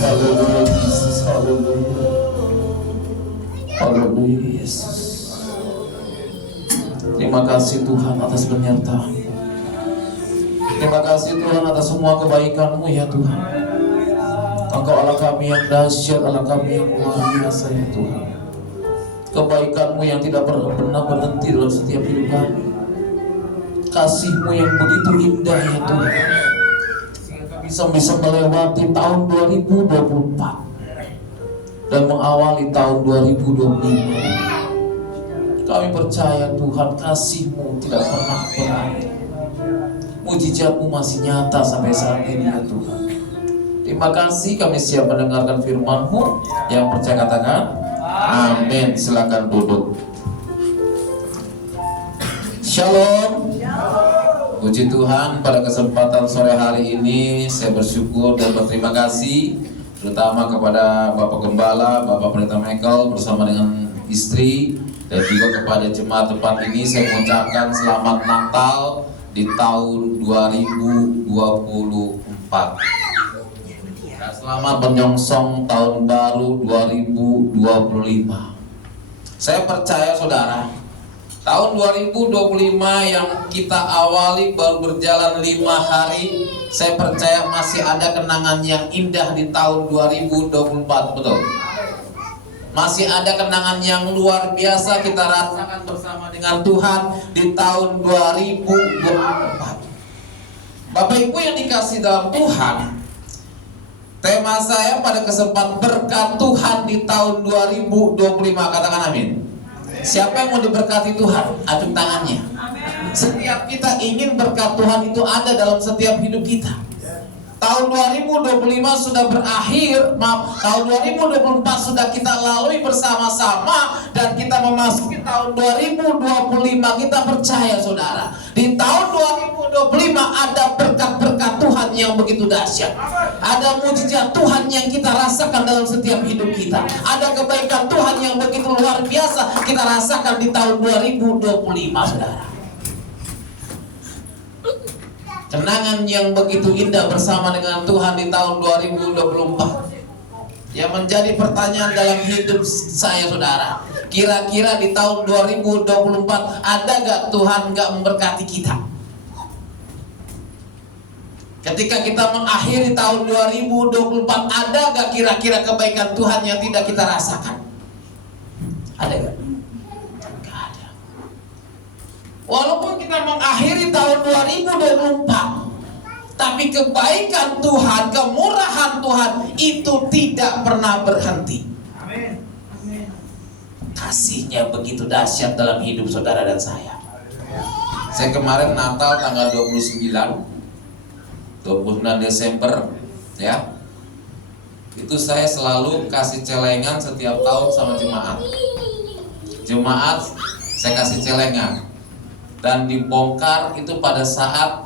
Haleluya Yesus, haleluya. Haleluya Yesus. Terima kasih Tuhan atas penyertaan. Terima kasih Tuhan atas semua kebaikan-Mu ya Tuhan. Engkau Allah kami yang dahsyat, Allah kami yang luar biasa ya Tuhan. Kebaikan-Mu yang tidak pernah berhenti dalam setiap hidup kami. Kasih-Mu yang begitu indah ya Tuhan, sehingga kami bisa melewati tahun 2024 dan mengawali tahun 2025. Kami percaya Tuhan, kasih-Mu tidak pernah berakhir. Mujizat-Mu masih nyata sampai saat ini ya Tuhan. Terima kasih, kami siap mendengarkan firman-Mu. Yang percaya katakan amin. Silakan duduk. Shalom. Puji Tuhan, pada kesempatan sore hari ini saya bersyukur dan berterima kasih terutama kepada Bapak Gembala, Bapak Pendeta Michael bersama dengan istri, dan juga kepada jemaat tempat ini saya mengucapkan selamat Natal di tahun 2024. Dan selamat menyongsong tahun baru 2025. Saya percaya saudara, tahun 2025 yang kita awali baru berjalan 5 hari, saya percaya masih ada kenangan yang indah di tahun 2024, betul? Masih ada kenangan yang luar biasa kita rasakan bersama dengan Tuhan di tahun 2024. Bapak Ibu yang dikasih dalam Tuhan, tema saya pada kesempatan berkat Tuhan di tahun 2025, katakan amin. Siapa yang mau diberkati Tuhan? Acung tangannya. Setiap kita ingin berkat Tuhan itu ada dalam setiap hidup kita. Tahun 2025 sudah berakhir, tahun 2024 sudah kita lalui bersama-sama, dan kita memasuki tahun 2025. Kita percaya saudara, di tahun 2025 ada berkat-berkat Tuhan yang begitu dahsyat. Ada mujizat Tuhan yang kita rasakan dalam setiap hidup kita. Ada kebaikan Tuhan yang begitu luar biasa kita rasakan di tahun 2025 saudara. Kenangan yang begitu indah bersama dengan Tuhan di tahun 2024. Yang menjadi pertanyaan dalam hidup saya saudara, kira-kira di tahun 2024 ada gak Tuhan gak memberkati kita? Ketika kita mengakhiri tahun 2024, ada gak kira-kira kebaikan Tuhan yang tidak kita rasakan? Ada gak? Walaupun kita mengakhiri tahun 2024, tapi kebaikan Tuhan, kemurahan Tuhan itu tidak pernah berhenti. Amin. Kasih-Nya begitu dahsyat dalam hidup saudara dan saya. Saya kemarin Natal tanggal 29 Desember ya, itu saya selalu kasih celengan setiap tahun sama jemaat. Jemaat saya kasih celengan, dan dibongkar itu pada saat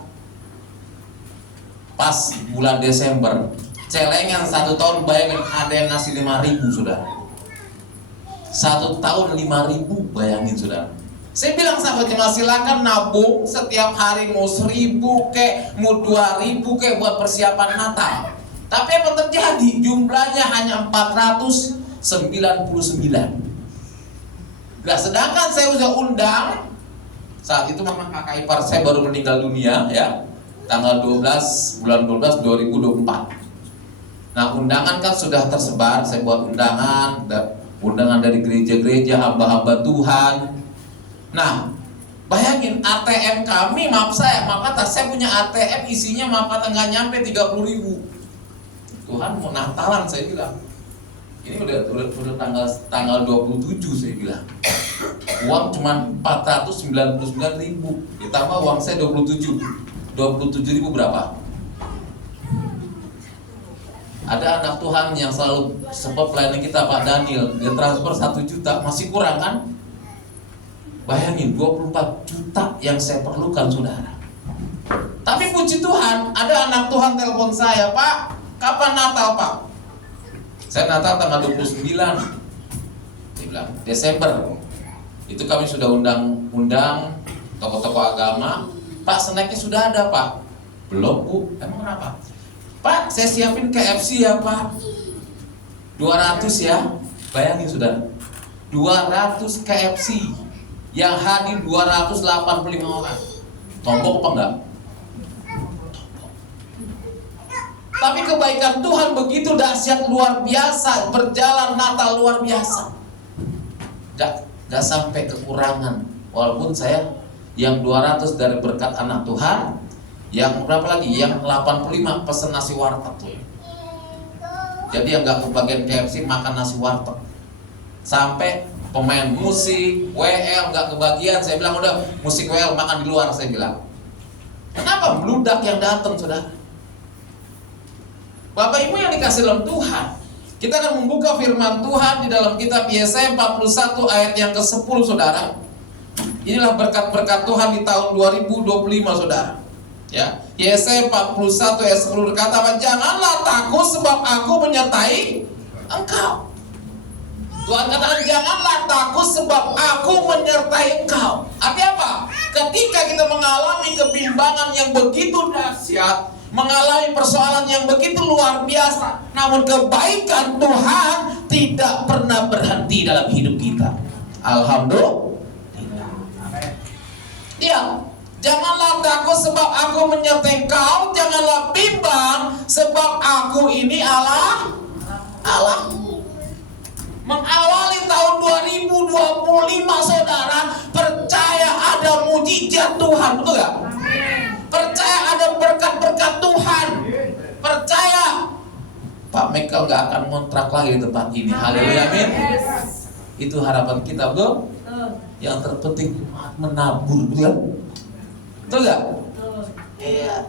pas bulan Desember. Celengan 1 tahun, bayangin ada yang ngasih 5.000 saudara. 1 tahun 5.000, bayangin saudara. Saya bilang sahabat jemaat, silakan nabung setiap hari, mau 1.000 kek, mau 2.000 kek buat persiapan Natal. Tapi apa terjadi? Jumlahnya hanya 499. Nah, sedangkan saya sudah undang. Saat itu memang kakak ipar saya baru meninggal dunia ya, tanggal 12 bulan 12 2024. Nah, undangan kan sudah tersebar, saya buat undangan dari gereja-gereja, hamba-hamba Tuhan. Nah, bayangin ATM kami, maaf kata saya punya ATM isinya maaf kata nggak nyampe 30.000. Tuhan mau Natalan saya bilang. Ini udah tanggal 27 saya bilang. Uang cuma 499.000, ditambah uang saya 27.000 berapa? Ada anak Tuhan yang selalu support pelayanan kita, Pak Daniel, dia transfer 1 juta, masih kurang kan? Bayangin 24 juta yang saya perlukan saudara. Tapi puji Tuhan, ada anak Tuhan telepon saya, Pak, kapan Natal Pak? Saya Natal tanggal 29, dia bilang Desember. Itu kami sudah undang tokoh-tokoh agama. Pak, snacknya sudah ada Pak? Belum Bu, emang kenapa? Pak, saya siapin KFC ya Pak. 200 ya. Bayangin saudara, 200 KFC yang hadir 285 orang. Tombok apa enggak? Tapi kebaikan Tuhan begitu dahsyat, luar biasa, berjalan Natal luar biasa. Gak sampai kekurangan. Walaupun saya yang 200 dari berkat anak Tuhan, yang berapa lagi? Yang 85 pesen nasi warteg tuh. Jadi yang gak kebagian KFC makan nasi warteg. Sampai pemain musik WL gak kebagian, saya bilang udah musik WL makan di luar, saya bilang. Kenapa? Meludak yang datang, saudara. Bapak Ibu yang dikasih dalam Tuhan, kita akan membuka firman Tuhan di dalam kitab Yesaya 41 ayat yang ke-10, saudara. Inilah berkat-berkat Tuhan di tahun 2025, saudara. Ya, Yesaya 41 ayat 10 berkata apa? Janganlah takut sebab aku menyertai engkau. Tuhan katakan janganlah takut sebab aku menyertai engkau. Artinya apa? Ketika kita mengalami kebimbangan yang begitu dahsyat, mengalami persoalan yang begitu luar biasa, namun kebaikan Tuhan tidak pernah berhenti dalam hidup kita. Alhamdulillah. Ya, janganlah takut sebab aku menyertai engkau, janganlah bimbang sebab aku ini Allah. Mengawali tahun 2025, saudara, percaya ada mujizat Tuhan, betul gak? Percaya ada berkat-berkat Tuhan. Percaya Pak Michael gak akan ngontrak lagi di tempat ini. Haleluya, amin. Itu harapan kita, betul? Yang terpenting menabur, betul? Betul gak? Iya.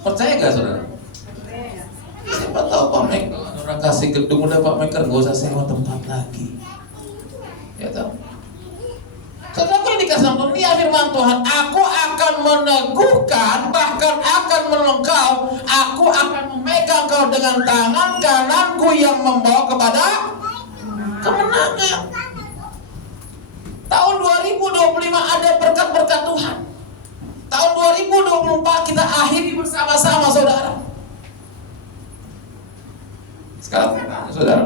Percaya gak, saudara? Siapa tahu Pak Michael orang kasih gedung, udah Pak Michael gak usah sewa tempat lagi. Ya tahu. Setelah aku dikasih dunia firman Tuhan, aku akan meneguhkan, bahkan akan melengkau, aku akan memegang kau dengan tangan kananku yang membawa kepada kemenangan. Tahun 2025 ada berkat-berkat Tuhan. Tahun 2024 kita akhiri bersama-sama, saudara. Sekarang, saudara,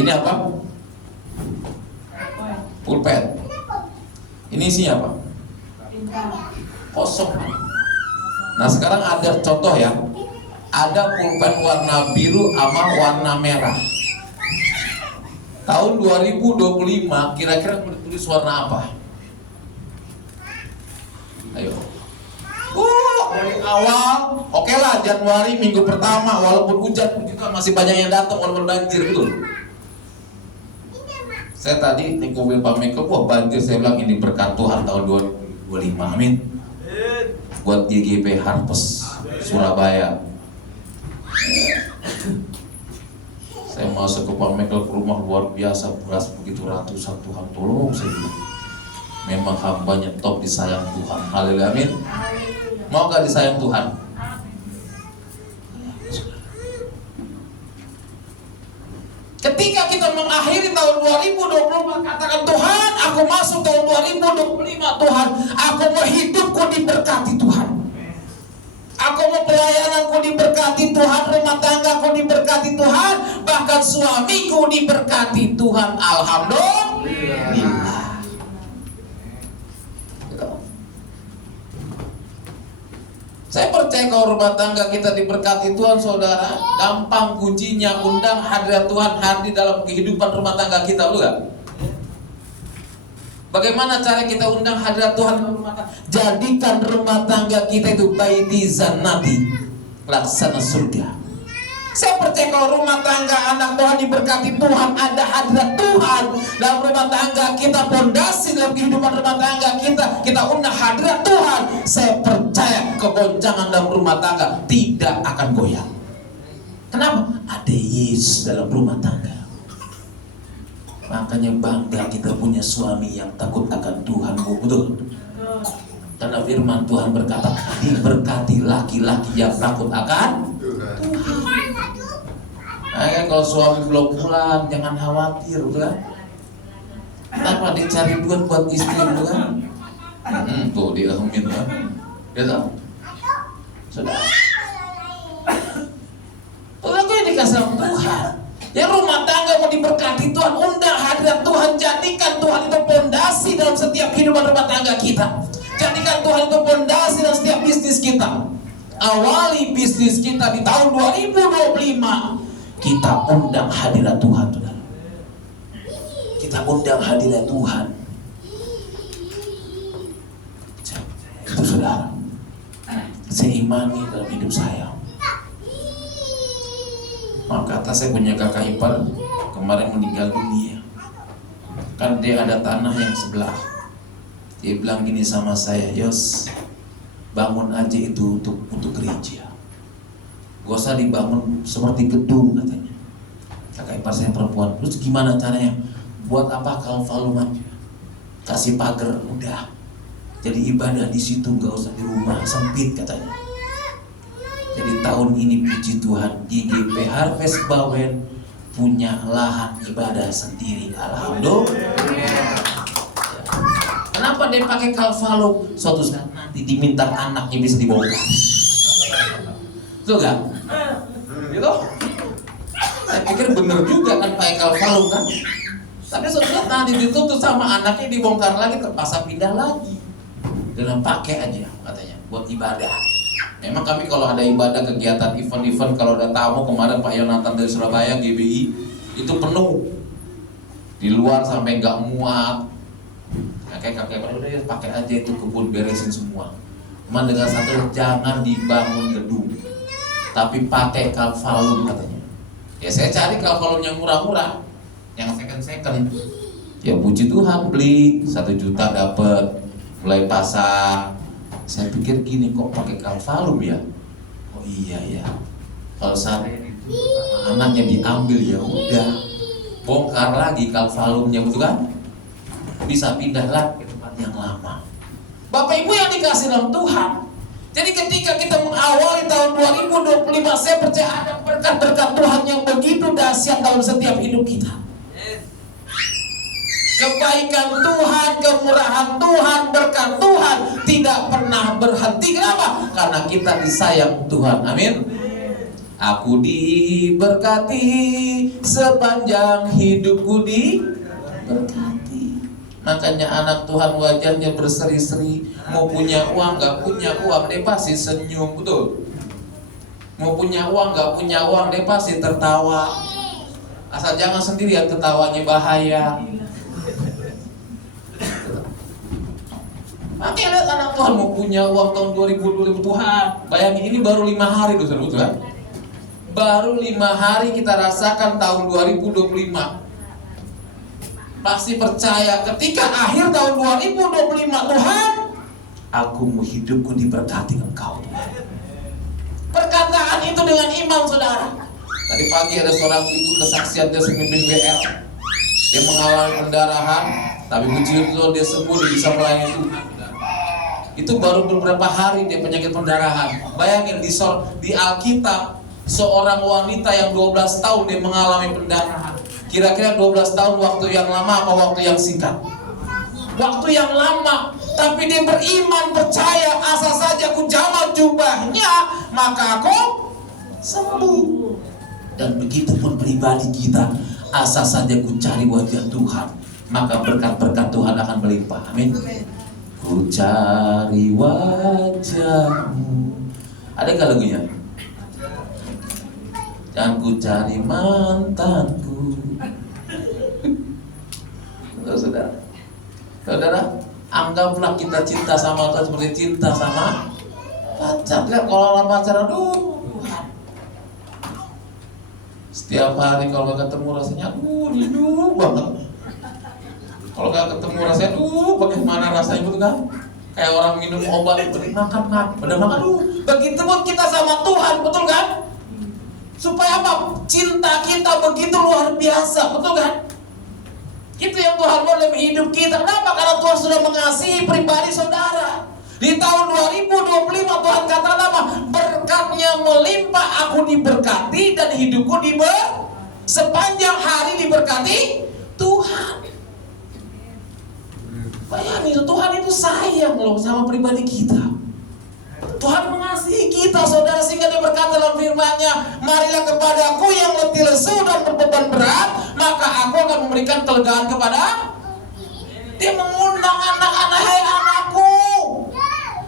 ini apa? Pulpen. Ini isinya apa? Kosong. Nah sekarang ada contoh ya. Ada pulpen warna biru sama warna merah. Tahun 2025 kira-kira tulis warna apa? Ayo. Dari awal, oke lah, Januari minggu pertama, walaupun hujan, puji Tuhan masih banyak yang datang walaupun banjir, betul. Saya tadi nikobil Pak Miko, wah banjir, saya bilang ini berkat Tuhan tahun 2025, amin. Buat GGP Harpes Surabaya. Saya masuk ke Pak Miko ke rumah luar biasa, beras begitu ratusan, Tuhan tolong saya bilang. Memang hambanya top, disayang Tuhan. Haleluya, amin. Mau gak disayang Tuhan? Ketika kita mengakhiri tahun 2024, katakan Tuhan, aku masuk tahun 2025, Tuhan, aku mau hidupku diberkati Tuhan. Aku mau pelayananku diberkati Tuhan, rumah tanggaku diberkati Tuhan, bahkan suamiku diberkati Tuhan. Alhamdulillah. Saya percaya kalau rumah tangga kita diberkati Tuhan, saudara, gampang kuncinya, undang hadirat Tuhan hadir dalam kehidupan rumah tangga kita, betul gak? Bagaimana cara kita undang hadirat Tuhan dalam rumah tangga? Jadikan rumah tangga kita itu baiti zannati, laksana surga. Saya percaya kalau rumah tangga anak Tuhan diberkati Tuhan, ada hadirat Tuhan dalam rumah tangga kita, fondasi dalam kehidupan rumah tangga kita undang hadirat Tuhan. Saya percaya kegoncangan dalam rumah tangga tidak akan goyang. Kenapa? Ada Yesus dalam rumah tangga. Makanya bangga kita punya suami yang takut akan Tuhan, betul? Karena firman Tuhan berkata, diberkati laki-laki yang takut akan Tuhan. Nah, kalau suami belum pulang, jangan khawatir, kan? Tanpa dicari duit buat istri, kan? Tuh dia amin, kan? Gitu? Sudah. Lalu yang dikasih Tuhan. berkati Tuhan, undang hadirat Tuhan, jadikan Tuhan itu pondasi dalam setiap kehidupan rumah tangga kita. Jadikan Tuhan itu pondasi dalam setiap bisnis kita. Awali bisnis kita di tahun 2025, kita undang hadirat Tuhan, saudara. Kita undang hadirat Tuhan. Itu saudara, saya imani dalam hidup saya. Maaf kata, saya punya kakak ipar kemarin meninggal dunia. Kan dia ada tanah yang sebelah. Dia bilang gini sama saya, Yos, bangun aja itu untuk gereja. Gak usah dibangun seperti gedung, katanya. Kakak ipar saya perempuan. Terus gimana caranya? Buat apa kalau volume aja? Kasih pagar, udah. Jadi ibadah di situ, gak usah di rumah, sempit katanya. Jadi tahun ini puji Tuhan, GGP Harvest Bawen punya lahan ibadah sendiri. Alhamdulillah. Kenapa dia pakai kalvalum? Suatu saat nanti diminta anaknya bisa dibongkar. Betul gak? Gitu? Saya pikir bener juga kan pakai kalvalum kan? Tapi suatu saat nanti ditutup sama anaknya, dibongkar lagi, terpaksa pindah lagi. Dengan pakai aja katanya, buat ibadah. Memang kami kalau ada ibadah, kegiatan, event-event, kalau ada tamu, kemarin Pak Yonatan dari Surabaya, GBI, itu penuh. Di luar sampai nggak muat. Kakek-kakek udah ya pakai aja itu kebun, beresin semua. Cuman dengan satu, jangan dibangun gedung, tapi pakai kalvalum katanya. Ya saya cari kalvalum yang murah-murah, yang second. Ya puji Tuhan, beli 1 juta dapat, mulai pasang. Saya pikir gini, kok pakai kalvalum ya? Oh iya ya. Kalau saya itu sama anaknya diambil, ya udah, bongkar lagi kalvalumnya, betul kan? Bisa pindah lagi ke tempat yang lama. Bapak Ibu yang dikasih dalam Tuhan, jadi ketika kita mengawali tahun 2025, saya percaya ada berkat-berkat Tuhan yang begitu dahsyat dalam setiap hidup kita. Kebaikan Tuhan, kemurahan Tuhan, berkat Tuhan tidak pernah berhenti. Kenapa? Karena kita disayang Tuhan. Amin. Aku diberkati sepanjang hidupku diberkati. Makanya anak Tuhan wajahnya berseri-seri. Mau punya uang, gak punya uang, dia pasti senyum, betul. Mau punya uang, gak punya uang, dia pasti tertawa. Asal jangan sendirian, ketawanya bahaya. Makanya lihat anak Tuhan mau punya uang tahun 2020, Tuhan. Bayangin ini baru 5 hari loh, betul kan? Baru 5 hari kita rasakan tahun 2025. Pasti percaya ketika akhir tahun 2025, Tuhan, aku mau hidupku diberkati Engkau, Tuhan. Perkataan itu dengan iman, saudara. Tadi pagi ada seorang ibu kesaksian, dia semimpin WL. Dia mengalami pendarahan, tapi puji Tuhan dia sembuh, dia bisa melayani Tuhan. Itu baru beberapa hari dia penyakit pendarahan. Bayangin di Alkitab, seorang wanita yang 12 tahun dia mengalami pendarahan. Kira-kira 12 tahun waktu yang lama apa waktu yang singkat? Waktu yang lama. Tapi dia beriman, percaya, asal saja aku jamah jubahnya, maka aku sembuh. Dan begitu pun pribadi kita, asal saja ku cari wajah Tuhan, maka berkat-berkat Tuhan akan melimpah. Amin. Ku cari wajahmu. Ada nggak lagunya? Dan ku cari mantanku. Saudara, anggaplah kita cinta sama Tuhan seperti cinta sama pacar. Lihat kalau orang pacaran, setiap hari kalau gak ketemu rasanya, rindu banget. Kalau gak ketemu rasanya, bagaimana rasanya itu kan? Kayak orang minum obat, bener makan, begitu pun kita sama Tuhan, betul kan? Supaya apa? Cinta kita begitu luar biasa, betul kan? Itu yang Tuhan mau dalam hidup kita. Kenapa? Karena Tuhan sudah mengasihi pribadi saudara. Di tahun 2025 Tuhan kata apa? Berkatnya melimpah, aku diberkati dan hidupku sepanjang hari diberkati Tuhan. Bayangin, Tuhan itu sayang loh sama pribadi kita. Tuhan mengasihi kita, saudara, sehingga dia berkata dalam firman-Nya, marilah kepadaku yang letih lesu dan berbeban berat, maka aku memberikan kelegaan kepada. Dia mengundang anak-anak, hai anakku,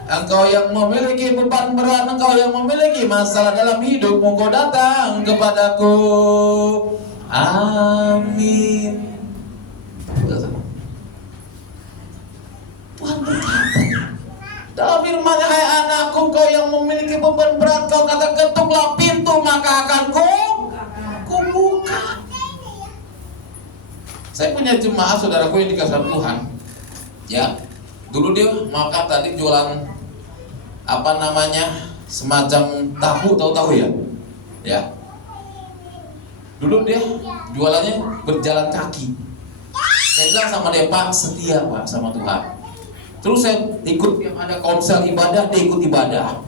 engkau yang memiliki beban berat, engkau yang memiliki masalah dalam hidup, engkau datang kepadaku. Amin. Tuhan berkata dalam firman-Nya, hai anakku, kau yang memiliki beban berat, kau kata ketuklah pintu maka akan ku buka. Saya punya jemaat saudaraku yang dikasih Tuhan, ya. Dulu dia makan tadi jualan semacam tahu ya, ya. Dulu dia jualannya berjalan kaki. Saya bilang sama dia, Pak, setia Pak sama Tuhan. Terus saya ikut yang ada konsel ibadah, dia ikut ibadah,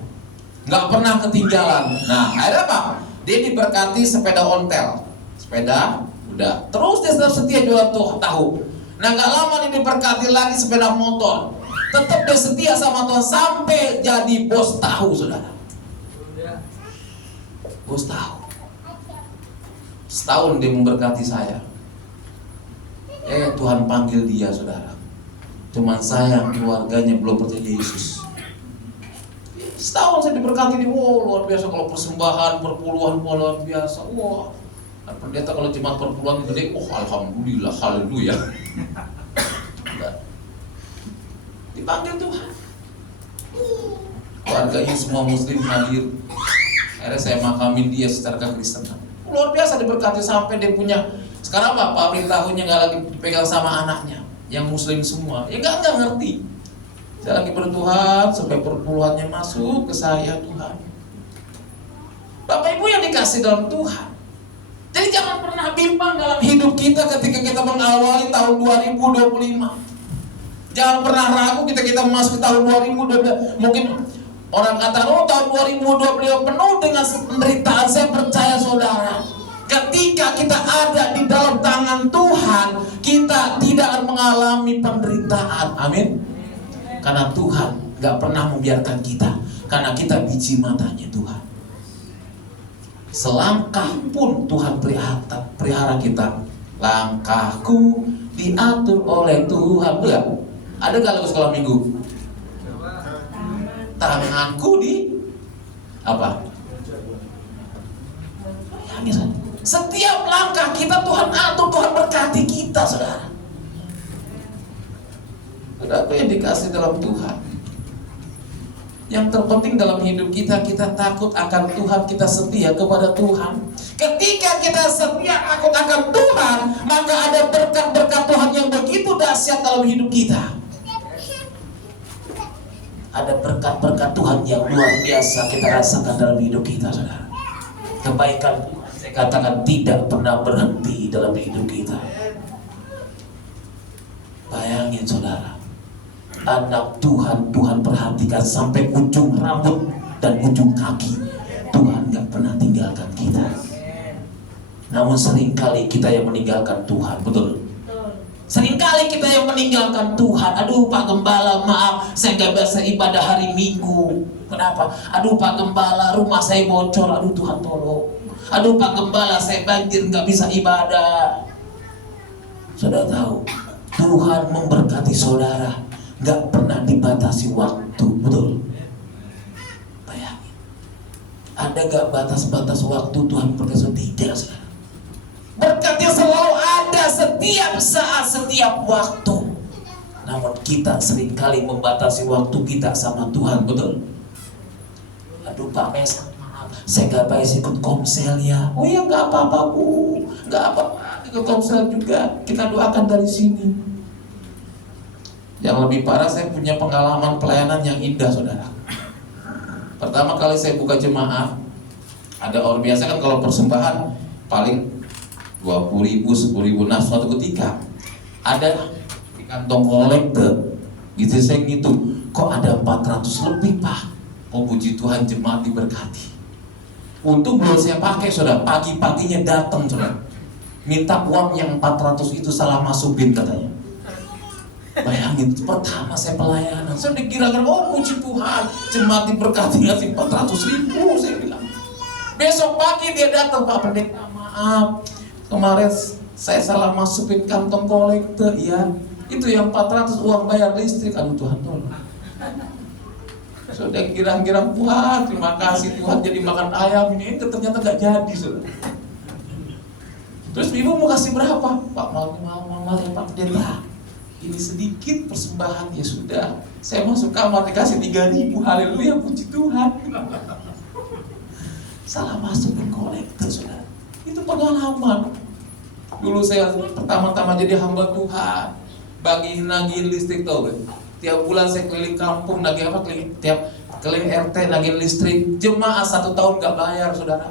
nggak pernah ketinggalan. Nah, akhirnya apa? Dia diberkati sepeda ontel, sepeda udah. Terus dia setia jualan tahu. Nah, nggak lama dia diberkati lagi sepeda motor. Tetap dia setia sama Tuhan sampai jadi bos tahu, saudara. Bos tahu. Setahun dia memberkati saya. Tuhan panggil dia, saudara. Cuman sayang keluarganya belum percaya Yesus. Setahun saya diberkati di luar biasa, kalau persembahan perpuluhan luar biasa. Wah, pendeta kalau cuma perpuluhan gede, alhamdulillah, haleluya. Dipanggil Tuhan. Keluarganya semua muslim hadir. Akhirnya saya makamin dia secara kekristenan. Luar biasa diberkati sampai dia punya. Sekarang apa? Pabrik tahunya nggak lagi dipegang sama anaknya, yang muslim semua. Ya nggak ngerti. Saya lagi bertuhan sampai perpuluhannya masuk ke saya, Tuhan. Bapak Ibu yang dikasih dalam Tuhan. Jadi jangan pernah bimbang dalam hidup kita ketika kita mengawali tahun 2025. Jangan pernah ragu kita masuk ke tahun 2022. Mungkin orang kata, tahun 2022 penuh dengan penderitaan. Saya percaya saudara, ketika kita ada di dalam tangan Tuhan, kita tidak akan mengalami penderitaan. Amin. Karena Tuhan gak pernah membiarkan kita, karena kita biji matanya Tuhan. Selangkah pun Tuhan pelihara kita. Langkahku diatur oleh Tuhan. Betul? Ada gak lagu sekolah minggu? Tanganku di apa? Setiap langkah kita Tuhan atur, Tuhan berkati kita, saudara. Saudara yang dikasih dalam Tuhan. Yang terpenting dalam hidup kita, kita takut akan Tuhan, kita setia kepada Tuhan. Ketika kita setia takut akan Tuhan, maka ada berkat-berkat Tuhan yang begitu dahsyat dalam hidup kita. Ada berkat-berkat Tuhan yang luar biasa kita rasakan dalam hidup kita, saudara. Kebaikan Tuhan, saya katakan, tidak pernah berhenti dalam hidup kita. Bayangin saudara, anak Tuhan, Tuhan perhatikan sampai ujung rambut dan ujung kaki. Tuhan gak pernah tinggalkan kita. Namun seringkali kita yang meninggalkan Tuhan, betul? Seringkali kita yang meninggalkan Tuhan. Aduh Pak Gembala, maaf, saya gak bisa ibadah hari Minggu. Kenapa? Aduh Pak Gembala, rumah saya bocor. Aduh Tuhan tolong. Aduh Pak Gembala, saya banjir, gak bisa ibadah. Saudara tahu, Tuhan memberkati saudara gak pernah dibatasi waktu, betul? Bayangin, ada gak batas-batas waktu Tuhan berkata? Tidak, saudara. Berkatnya selalu ada setiap saat, setiap waktu. Namun kita seringkali membatasi waktu kita sama Tuhan, betul? Aduh Pak Mes, maaf, saya gak bisa ikut komsel ya. Oh ya gak apa-apa Bu, gak apa-apa, ikut komsel juga. Kita doakan dari sini. Yang lebih parah, saya punya pengalaman pelayanan yang indah, saudara. Pertama kali saya buka jemaah, ada orang biasa kan kalau persembahan paling 20.000, 10.000. Nah suatu ketika ada di kantong kolektor, gitu saya gitu, kok ada 400 lebih Pak. Oh puji Tuhan, jemaat diberkati. Untung belum saya pakai, saudara. Pagi-paginya datang, saudara, minta uang yang 400 itu salah masukin katanya. Bayangin, pertama saya pelayanan, saya dikirakan, oh puji Tuhan, jemaat diberkati ngasih 400.000, saya bilang. Besok pagi dia datang, Pak Pendeta, maaf, kemarin Saya salah masukin kantong kolektor, ya. Itu yang 400 uang bayar listrik. Aduh Tuhan tolong. Sudah girang-girang, wah terima kasih Tuhan jadi makan ayam ini, ternyata gak jadi sudah. Terus ibu mau kasih berapa? Pak mau ya Pak Pendeta. Ini sedikit persembahan, ya sudah. Saya masuk kamar dikasih 3.000, haleluya, puji Tuhan. Salah masukin kolektor sudah. Itu pengalaman. Dulu saya pertama-tama jadi hamba Tuhan, nagih listrik tau gak? Tiap bulan saya keliling kampung, nagih apa? Keliling RT nagih listrik. Jemaah 1 tahun gak bayar saudara.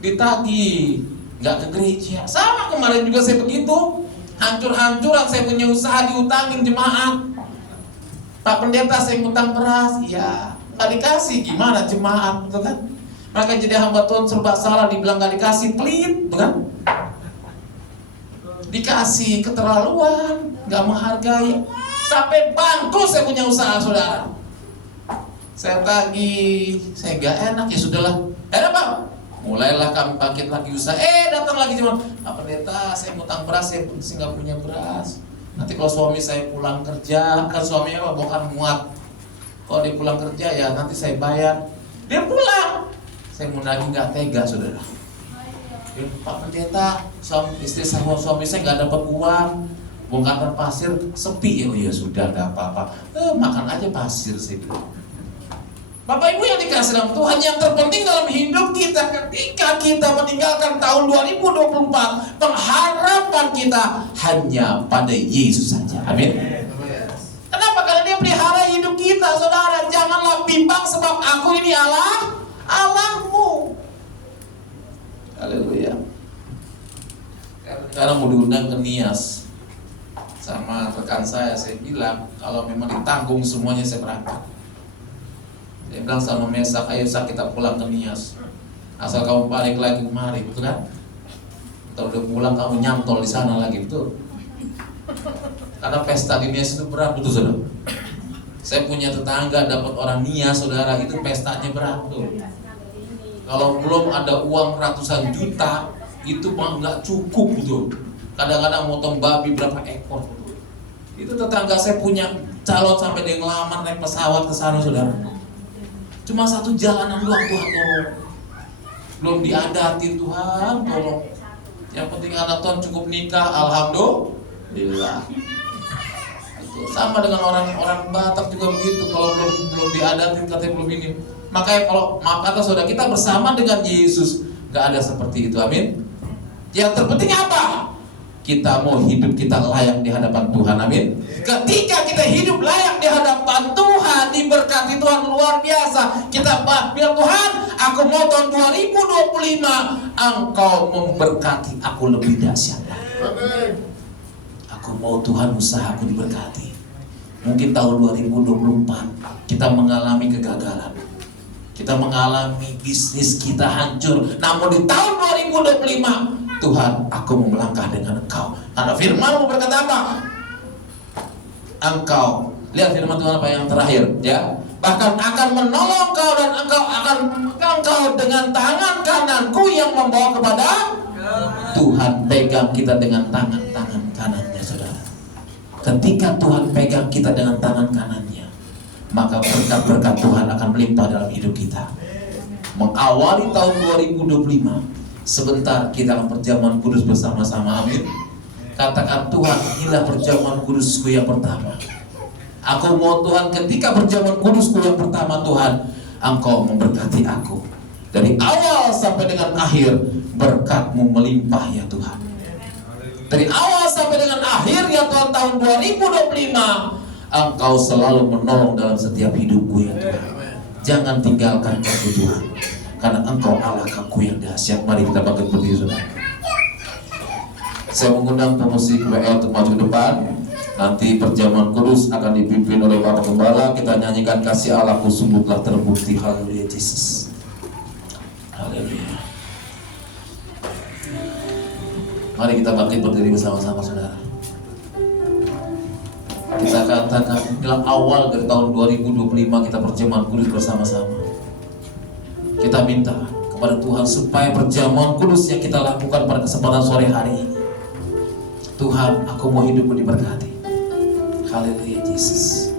Ditagih, gak ke gereja. Sama kemarin juga saya begitu. Hancur-hancuran saya punya usaha diutangin jemaat. Pak Pendeta saya ngutang beras, ya gak dikasih, gimana jemaat, betul kan? Maka jadi hamba Tuhan serba salah, dibilang gak dikasih, pelit, bukan? Dikasih keterlaluan, gak menghargai. Sampai bangkrut saya punya usaha saudara. Saya tagih, saya gak enak, ya sudahlah. Enak Pak? Mulailah kami bangkit lagi usaha. Datang lagi cuma, Pak Pendeta saya ngutang beras, saya nggak punya beras. Nanti kalau suami saya pulang kerja, kan suaminya bongkar muat. Kalau dia pulang kerja ya nanti saya bayar. Dia pulang, saya mau nagih nggak tega saudara. Pak Pendeta, istri suami saya nggak dapat uang, bongkar pasir sepi. Oh ya sudah, nggak apa-apa. Makan aja pasir sih. Bapak Ibu yang dikasih dalam Tuhan, yang terpenting dalam hidup kita ketika kita meninggalkan tahun 2024, pengharapan kita hanya pada Yesus saja. Amin. Kenapa? Karena Dia pelihara hidup kita, saudara. Janganlah bimbang sebab aku ini Allahmu. Haleluya. Sekarang mau diundang ke Nias sama rekan saya bilang kalau memang ditanggung semuanya saya berangkat. Dia bilang sama Mesak, ayo kita pulang ke Nias. Asal kamu balik lagi kemari, betul kan? Kalau udah pulang kamu nyantol di sana lagi, betul? Karena pesta di Nias itu berat, betul saudara? Saya punya tetangga dapat orang Nias, saudara, itu pestanya berat, betul? Kalau belum ada uang ratusan juta, itu nggak cukup, betul? Kadang-kadang motong babi berapa ekor, betul? Itu tetangga saya punya calon sampai dia ngelamar naik pesawat ke sana, saudara. Cuma 1 jalanan doang, Tuhan tolong. Belum diadatin, Tuhan tolong. Yang penting anak Tuhan cukup nikah, alhamdulillah. Itu sama dengan orang Batak juga begitu. Kalau belum diadatin katanya belum ini. Makanya kalau maaf kata saudara, kita bersama dengan Yesus, gak ada seperti itu, amin. Yang terpenting apa? Kita mau hidup kita layak di hadapan Tuhan, amin. Ketika kita hidup layak di hadapan Tuhan, diberkati Tuhan luar biasa. Kita bilang, Tuhan, aku mau tahun 2025 Engkau memberkati aku lebih dahsyat. Aku mau Tuhan usahaku diberkati. Mungkin tahun 2024 kita mengalami kegagalan, kita mengalami bisnis kita hancur. Namun di tahun 2025 Tuhan, aku mau melangkah dengan Engkau. Karena firman-Mu berkata apa? Engkau, lihat firman Tuhan apa yang terakhir, ya. Bahkan akan menolong kau dan Engkau akan memegang kau dengan tangan kananku yang membawa kepada Tuhan. Pegang kita dengan tangan kanannya, saudara. Ketika Tuhan pegang kita dengan tangan kanannya, maka berkat-berkat Tuhan akan melimpah dalam hidup kita. Mengawali tahun 2025, sebentar kita akan perjamuan kudus bersama-sama, amin. Katakan, Tuhan, inilah perjamuan kudusku yang pertama. Aku mau Tuhan, ketika perjamuan kudusku yang pertama, Tuhan, Engkau memberkati aku. Dari awal sampai dengan akhir, berkat-Mu melimpah ya Tuhan. Dari awal sampai dengan akhir ya Tuhan, tahun 2025, Engkau selalu menolong dalam setiap hidupku ya Tuhan. Jangan tinggalkan aku Tuhan, karena Engkau Allah Aku yang dahsyat. Mari kita bangkit berdiri, saudara. Saya mengundang pemusik WL untuk maju ke depan. Nanti perjamuan kudus akan dipimpin oleh Bapak Gembala. Kita nyanyikan kasih Allahku sungguh telah terbukti. Haleluya Yesus. Haleluya. Mari kita bangkit berdiri bersama-sama, saudara. Kita katakan inilah awal dari tahun 2025 kita perjamuan kudus bersama-sama. Kita minta kepada Tuhan supaya perjamuan kudus yang kita lakukan pada kesempatan sore hari ini, Tuhan, aku mau hidupku diberkati. Haleluya Yesus.